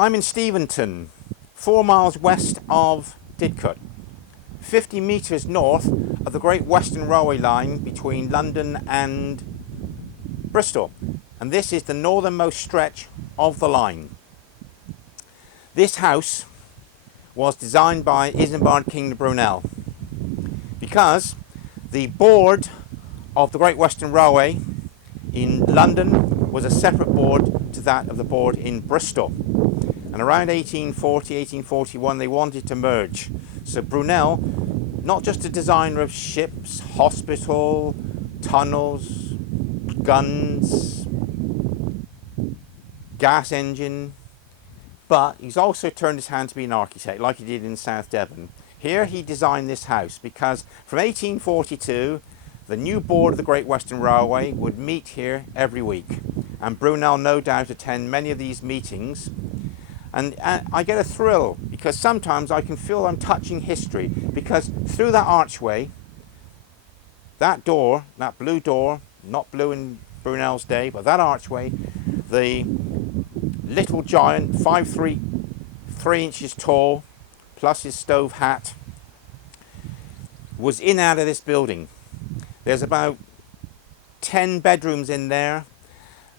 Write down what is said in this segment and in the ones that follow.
I'm in Steventon, 4 miles west of Didcot, 50 metres north of the Great Western Railway line between London and Bristol, and this is the northernmost stretch of the line. This house was designed by Isambard King Brunel because the board of the Great Western Railway in London was a separate board to that of the board in Bristol, and around 1840, 1841 they wanted to merge. So Brunel, not just a designer of ships, hospital, tunnels, guns, gas engine, but he's also turned his hand to be an architect like he did in South Devon. Here he designed this house because from 1842 the new board of the Great Western Railway would meet here every week, and Brunel no doubt attend many of these meetings, and I get a thrill because sometimes I can feel I'm touching history, because through that archway, that door, that blue door, not blue in Brunel's day, but that archway, the little giant, 5'3", 3 inches tall, plus his stove hat, was in and out of this building. There's about 10 bedrooms in there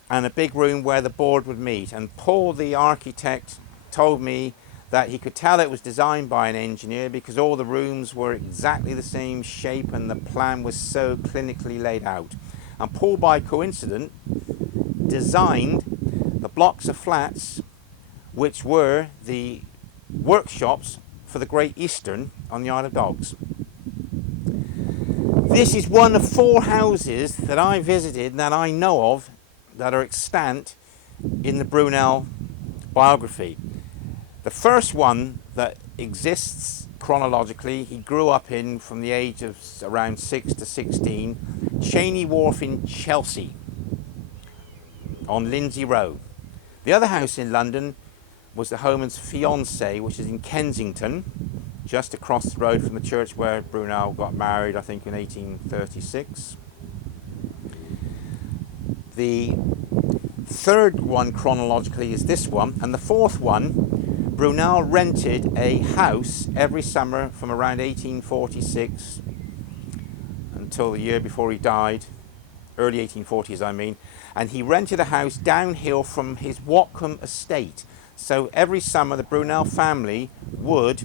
and a big room where the board would meet. And Paul, the architect, told me that he could tell it was designed by an engineer because all the rooms were exactly the same shape and the plan was so clinically laid out. And Paul, by coincidence, designed the blocks of flats which were the workshops for the Great Eastern on the Isle of Dogs. This is one of 4 houses that I visited that I know of that are extant in the Brunel biography. The first one that exists chronologically, he grew up in from the age of around 6 to 16, Cheney Wharf in Chelsea on Lindsay Road. The other house in London was the home of his fiancée, which is in Kensington, just across the road from the church where Brunel got married, I think in 1836. The third one chronologically is this one, and the fourth one, Brunel rented a house every summer from around 1846 until the year before he died, early 1840s I mean, and he rented a house downhill from his Watcombe estate. So every summer the Brunel family would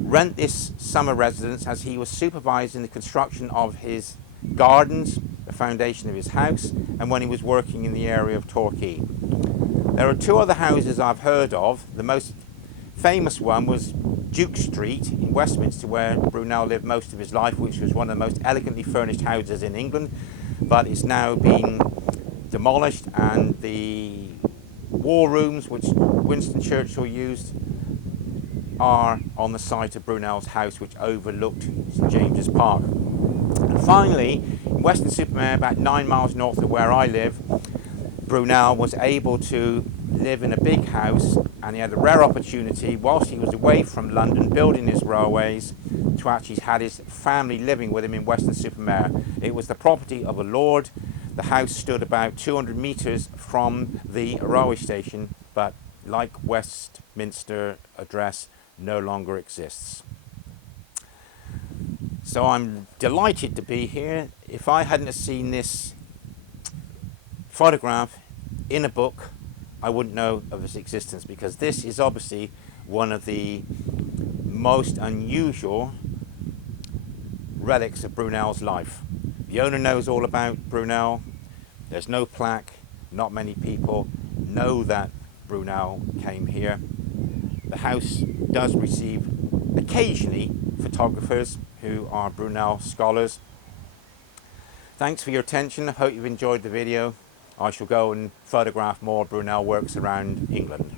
rent this summer residence as he was supervising the construction of his gardens, the foundation of his house, and when he was working in the area of Torquay. There are 2 other houses I've heard of. The most famous one was Duke Street in Westminster, where Brunel lived most of his life, which was one of the most elegantly furnished houses in England, but it's now been demolished, and the war rooms which Winston Churchill used are on the site of Brunel's house, which overlooked St James's Park. And finally, in Weston-super-Mare, about 9 miles north of where I live, Brunel was able to live in a big house, and he had a rare opportunity whilst he was away from London building his railways to actually had his family living with him in Weston-super-Mare. It was the property of a lord. The house stood about 200 metres from the railway station, but like Westminster Address, no longer exists. So I'm delighted to be here. If I hadn't seen this photograph in a book, I wouldn't know of its existence, because this is obviously one of the most unusual relics of Brunel's life. The owner knows all about Brunel. There's no plaque. Not many people know that Brunel came here. The house does receive occasionally photographers who are Brunel scholars. Thanks for your attention. I hope you've enjoyed the video. I shall go and photograph more Brunel works around England.